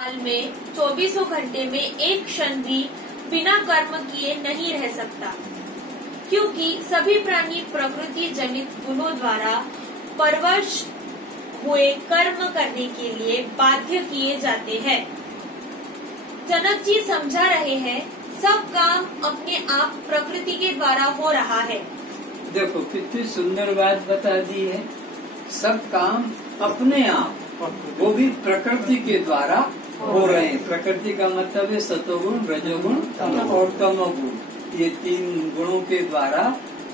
साल में 24 घंटे में एक क्षण भी बिना कर्म किए नहीं रह सकता, क्योंकि सभी प्राणी प्रकृति जनित गुणों द्वारा परवश हुए कर्म करने के लिए बाध्य किए जाते हैं। जनक जी समझा रहे हैं, सब काम अपने आप प्रकृति के द्वारा हो रहा है। देखो कितनी सुंदर बात बता दी है। सब काम अपने आप, वो भी प्रकृति के द्वारा हो रहे हैं। प्रकृति का मतलब है सतोगुण, रजोगुण और तमोगुण। ये तीन गुणों के द्वारा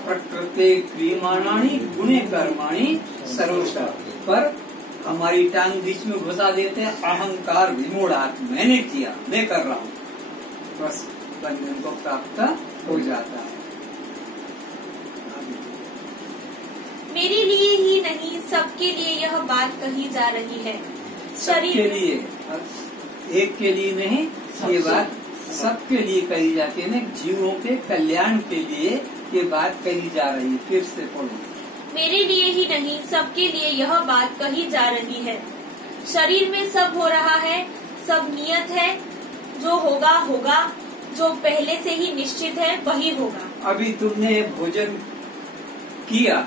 प्रकृति क्रियमाणानि गुणे कर्माणि सर्वशः। पर हमारी टांग बीच में घुसा देते हैं, अहंकार विमूढ़ात्, मैंने किया, मैं कर रहा हूँ, बस बंधन को प्राप्त हो जाता है। मेरे लिए ही नहीं, सबके लिए यह बात कही जा रही है। सबके लिए, एक के लिए नहीं, ये बात सबके लिए कही जाती है ना। जीवों के कल्याण के लिए ये बात कही जा रही है। फिर से पढ़ो। मेरे लिए ही नहीं, सबके लिए यह बात कही जा रही है। शरीर में सब हो रहा है, सब नियत है, जो होगा होगा, जो पहले से ही निश्चित है वही होगा। अभी तुमने भोजन किया,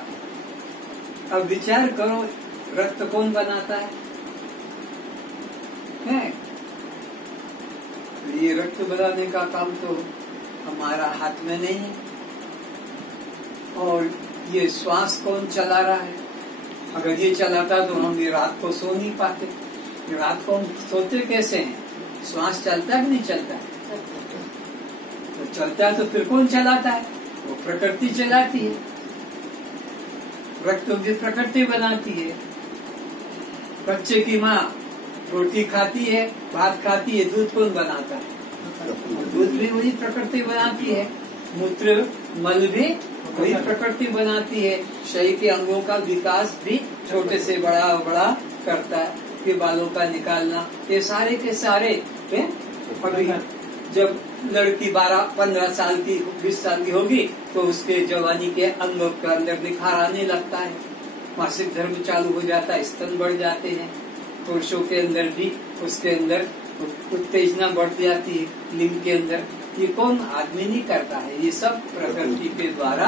अब विचार करो, रक्त कौन बनाता है? ये रक्त बनाने का काम तो हमारा हाथ में नहीं है। और ये श्वास कौन चला रहा है? अगर ये चलाता तो हम ये रात को सो नहीं पाते। रात को हम सोते कैसे हैं? श्वास चलता है कि नहीं चलता है? तो चलता है तो फिर कौन चलाता है? वो प्रकृति चलाती है। रक्त भी प्रकृति बनाती है। बच्चे की माँ रोटी खाती है, भात खाती है, दूध कौन बनाता है? दूध भी वही प्रकृति बनाती है। मूत्र मल भी वही प्रकृति बनाती है। शरीर के अंगों का विकास भी छोटे से बड़ा बड़ा करता है। के बालों का निकालना, ये सारे के सारे अभी जब लड़की 12-15 साल की, 20 साल की होगी तो उसके जवानी के अंगों के अंदर निखार आने लगता है। मासिक धर्म चालू हो जाता है, स्तन बढ़ जाते हैं। पुरुषों के अंदर भी उसके अंदर उत्तेजना बढ़ जाती है लिंग के अंदर। ये कौन आदमी नहीं करता है, ये सब प्रकृति के द्वारा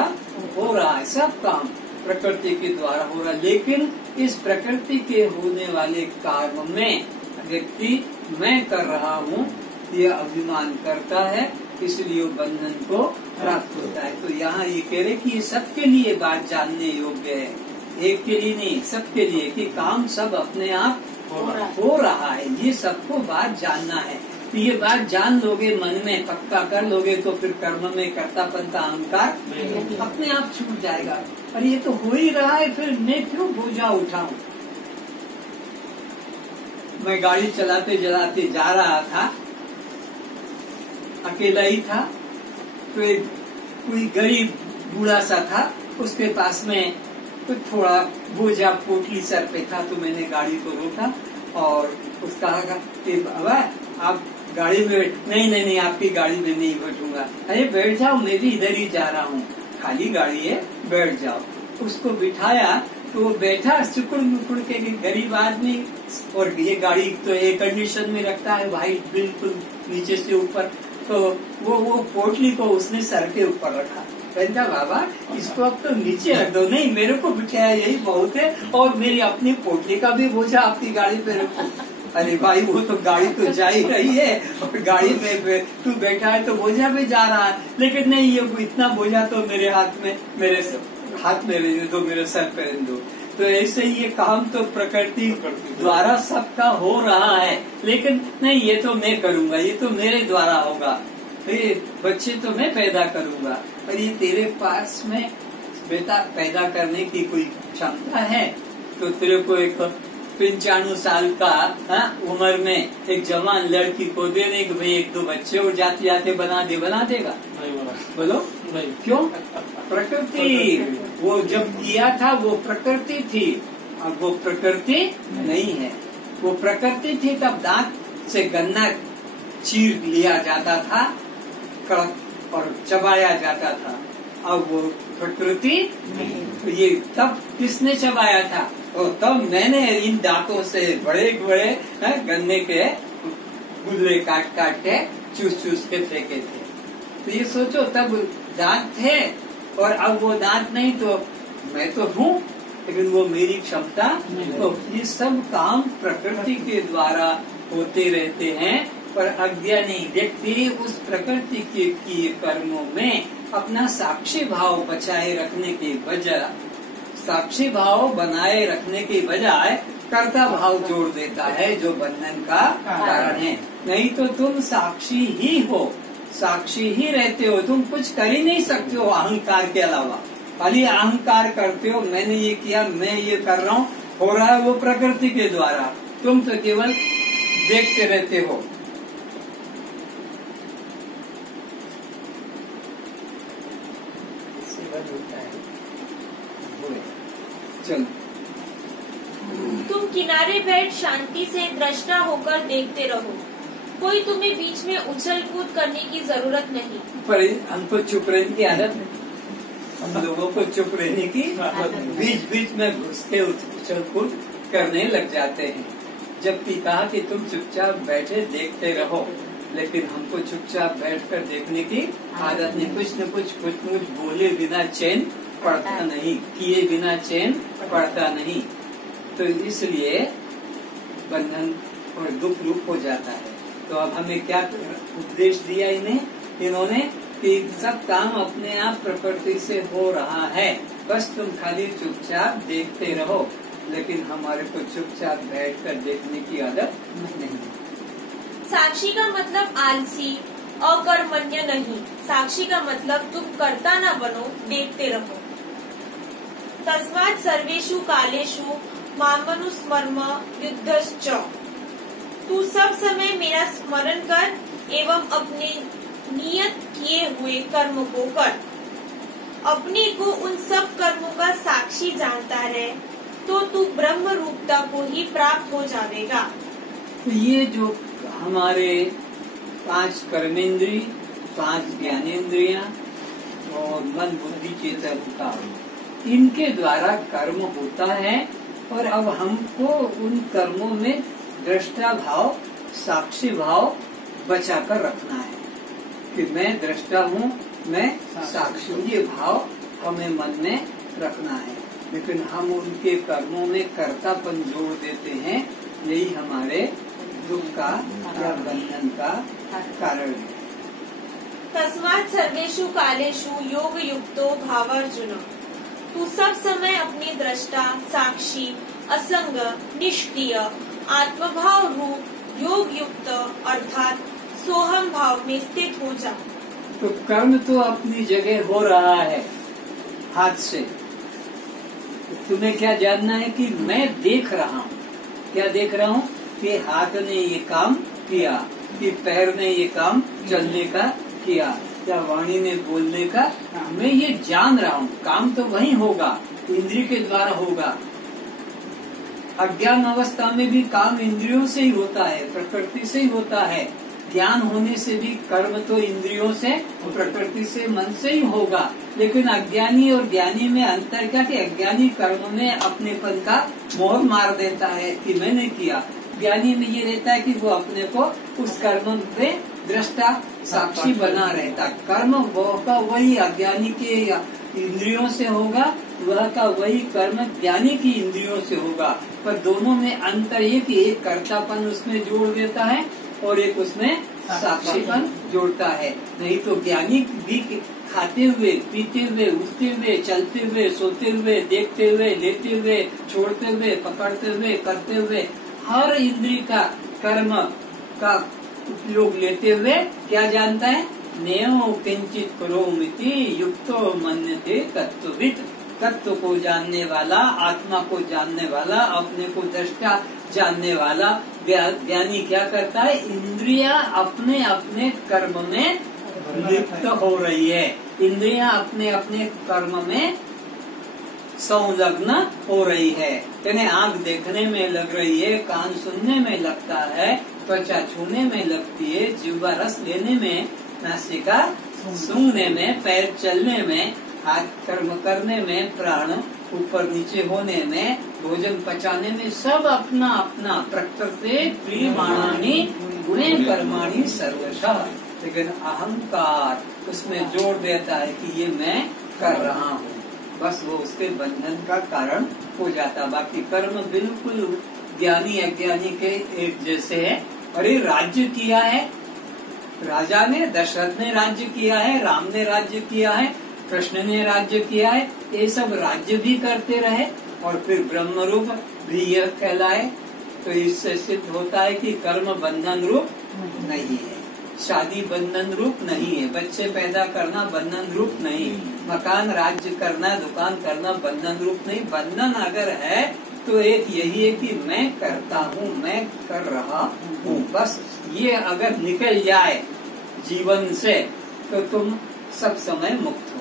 हो रहा है। सब काम प्रकृति के द्वारा हो रहा है। लेकिन इस प्रकृति के होने वाले कार्य में व्यक्ति मैं कर रहा हूँ ये अभिमान करता है, इसलिए बंधन को प्राप्त होता है। तो यहाँ ये कह रहे कि ये सबके लिए बात जानने योग्य है, एक के लिए नहीं, सबके लिए, कि काम सब अपने आप हो रहा है। ये सबको बात जानना है। तो ये बात जान लोगे, मन में पक्का कर लोगे, तो फिर कर्म में कर्तापन का अहंकार अपने आप छूट जाएगा। और ये तो हो ही रहा है, फिर मैं क्यों बोझा उठाऊं? मैं गाड़ी चलाते चलाते जा रहा था, अकेला ही था, तो एक कोई गरीब बूढ़ा सा था, उसके पास में तो थोड़ा बोझा पोटली सर पे था। तो मैंने गाड़ी को रोका और उसका कहा कि बाबा आप गाड़ी में नहीं, आपकी गाड़ी में नहीं बैठूंगा। अरे बैठ जाओ, मैं भी इधर ही जा रहा हूँ, खाली गाड़ी है, बैठ जाओ। उसको बिठाया तो वो बैठा, सुकुड़ मुकुड़ के गरीब आदमी। और ये गाड़ी तो एयर कंडीशन में रखता है, वाइट बिल्कुल नीचे से ऊपर। तो वो पोटली को उसने सर के ऊपर रखा। कहता बाबा इसको अब तो नीचे रख दो। नहीं, मेरे को बिठाया यही बहुत है, और मेरी अपनी पोटली का भी बोझा आपकी गाड़ी पे रखो। अरे भाई वो तो गाड़ी तो जा ही रही है, और गाड़ी में तू बैठा है तो बोझा भी जा रहा है। लेकिन नहीं, ये इतना बोझा तो मेरे हाथ में, मेरे हाथ में रहने दो, मेरे सर पे रहने दो। तो ऐसे ही ये काम तो प्रकृति द्वारा सबका हो रहा है। लेकिन नहीं, ये तो मैं करूँगा, ये तो मेरे द्वारा होगा, बच्चे तो मैं पैदा करूँगा। पर ये तेरे पास में बेटा पैदा करने की कोई क्षमता है? तो तेरे को एक 95 साल का उम्र में एक जवान लड़की को दे दे कि भाई 1-2 बच्चे और जाते जाते बना देगा? बोलो नहीं। क्यों? प्रकृति, वो जब किया था वो प्रकृति थी, अब वो प्रकृति नहीं है। वो प्रकृति थी तब दांत से गन्ना चीर लिया जाता था, कड़क और चबाया जाता था। अब वो प्रकृति नहीं। ये तब किसने चबाया था? और तब मैंने इन दांतों से बड़े बड़े गन्ने के गुदले काट काट के चूस चूस के फेंके थे। तो ये सोचो, तब दांत थे और अब वो दांत नहीं, तो मैं तो हूँ लेकिन वो मेरी क्षमता। तो ये सब काम प्रकृति के द्वारा होते रहते हैं, पर अज्ञानी व्यक्ति उस प्रकृति के किए कर्मों में अपना साक्षी भाव बचाए रखने के बजाय, साक्षी भाव बनाए रखने के बजाय कर्ता भाव जोड़ देता है, जो बंधन का कारण है। नहीं तो तुम साक्षी ही हो, साक्षी ही रहते हो, तुम कुछ कर ही नहीं सकते हो अहंकार के अलावा। खाली अहंकार करते हो, मैंने ये किया, मैं ये कर रहा हूँ, हो रहा है वो प्रकृति के द्वारा, तुम तो केवल देखते रहते हो। चलो, तुम किनारे बैठ शांति से दृष्टा होकर देखते रहो, कोई तुम्हें बीच में उछल कूद करने की जरूरत नहीं। पर हमको चुप रहने की आदत नहीं, हम लोगों को चुप रहने की बीच बीच में घुस के उछल कूद करने लग जाते हैं। जबकि कहा कि तुम चुपचाप बैठे देखते रहो, लेकिन हमको चुपचाप बैठकर देखने की आदत नहीं। कुछ न कुछ बोले बिना चैन पड़ता नहीं, किए बिना चैन पड़ता नहीं। तो इसलिए बंधन और दुख रूप हो जाता है। तो अब हमें क्या उपदेश दिया इन्होंने कि सब काम अपने आप प्रकृति से हो रहा है, बस तुम खाली चुपचाप देखते रहो। लेकिन हमारे को चुपचाप बैठकर देखने की आदत नहीं। साक्षी का मतलब आलसी अकर्मण्य नहीं, साक्षी का मतलब तुम कर्ता न बनो, देखते रहो। तस्मात् सर्वेषु कालेषु मामनुस्मर्म युद्धश्च, तू सब समय मेरा स्मरण कर एवं अपने नियत किए हुए कर्म को कर। अपने को उन सब कर्मों का साक्षी जानता है तो तू ब्रह्म रूपता को ही प्राप्त हो जाएगा। तो ये जो हमारे 5 कर्मेंद्रिय, 5 ज्ञानेंद्रियां और मन बुद्धि चेतन का, इनके द्वारा कर्म होता है। और अब हमको उन कर्मों में दृष्टा भाव, साक्षी भाव बचाकर रखना है कि मैं दृष्टा हूँ, मैं साक्षी हूँ, ये भाव हमें मन में रखना है। लेकिन हम उनके कर्मों में कर्तापन जोड़ देते हैं, यही हमारे दुख का या बंधन का कारण है। तस्मात् सर्वेषु कालेषु योग युक्तो भावार्जुन, तू सब समय अपने दृष्टा, साक्षी, असंग, निष्क्रिय, आत्मभाव रूप योग युक्त अर्थात सोहम भाव में स्थित हो जा। तो कर्म तो अपनी जगह हो रहा है हाथ से। तुम्हें क्या जानना है कि मैं देख रहा हूँ। क्या देख रहा हूँ? कि हाथ ने ये काम किया, कि पैर ने ये काम चलने का किया, या वाणी ने बोलने का, मैं ये जान रहा हूँ। काम तो वही होगा, इंद्रिय के द्वारा होगा। अज्ञान अवस्था में भी काम इंद्रियों से ही होता है, प्रकृति से ही होता है। ज्ञान होने से भी कर्म तो इंद्रियों से, प्रकृति से, मन से ही होगा। लेकिन अज्ञानी और ज्ञानी में अंतर क्या कि अज्ञानी कर्म में अपनेपन का मोहर मार देता है कि मैंने किया। ज्ञानी में ये रहता है कि वो अपने को उस कर्म में दृष्टा, साक्षी बना रहता। कर्म वह का वही अज्ञानी के इंद्रियों से होगा, वह का वही कर्म ज्ञानी की इंद्रियों से होगा। पर दोनों में अंतर ये कि एक कर्तापन उसमें जोड़ देता है और एक उसमें साक्षीपन जोड़ता है। नहीं तो ज्ञानी भी खाते हुए, पीते हुए, उठते हुए, चलते हुए, सोते हुए, देखते हुए, लेते हुए, छोड़ते हुए, पकड़ते हुए, करते हुए, हर इंद्रिय का कर्म का उपयोग लेते हुए क्या जानता है? नेयो किंचित करोमिति युक्तो मन्यते तत्ववित्। तत्व को जानने वाला, आत्मा को जानने वाला, अपने को दृष्टा जानने वाला ज्ञानी क्या करता है? इंद्रियां अपने अपने कर्म में लिप्त हो रही है, इंद्रियां अपने अपने कर्म में संलग्न हो रही है। यानी आँख देखने में लग रही है, कान सुनने में लगता है, त्वचा छूने में लगती है, जिह्वा रस लेने में, नासिका सूंघने में, पैर चलने में, हाथ कर्म करने में, प्राण ऊपर नीचे होने में, भोजन पचाने में, सब अपना अपना प्रकृति प्रियमाणानि गुणे कर्माणि सर्वशः, लेकिन अहंकार उसमें जोड़ देता है कि ये मैं कर रहा हूँ, बस वो उसके बंधन का कारण हो जाता। बाकी कर्म बिल्कुल ज्ञानी अज्ञानी के एक जैसे है। अरे राज्य किया है राजा ने, दशरथ ने राज्य किया है, राम ने राज्य किया है, कृष्ण ने राज्य किया है, ये सब राज्य भी करते रहे और फिर ब्रह्म रूप भी यह कहलाए। तो इससे सिद्ध होता है कि कर्म बंधन रूप नहीं है, शादी बंधन रूप नहीं है, बच्चे पैदा करना बंधन रूप नहीं, मकान राज्य करना दुकान करना बंधन रूप नहीं। बंधन अगर है तो एक यही है कि मैं करता हूँ, मैं कर रहा हूँ, बस ये अगर निकल जाए जीवन से तो तुम सब समय मुक्त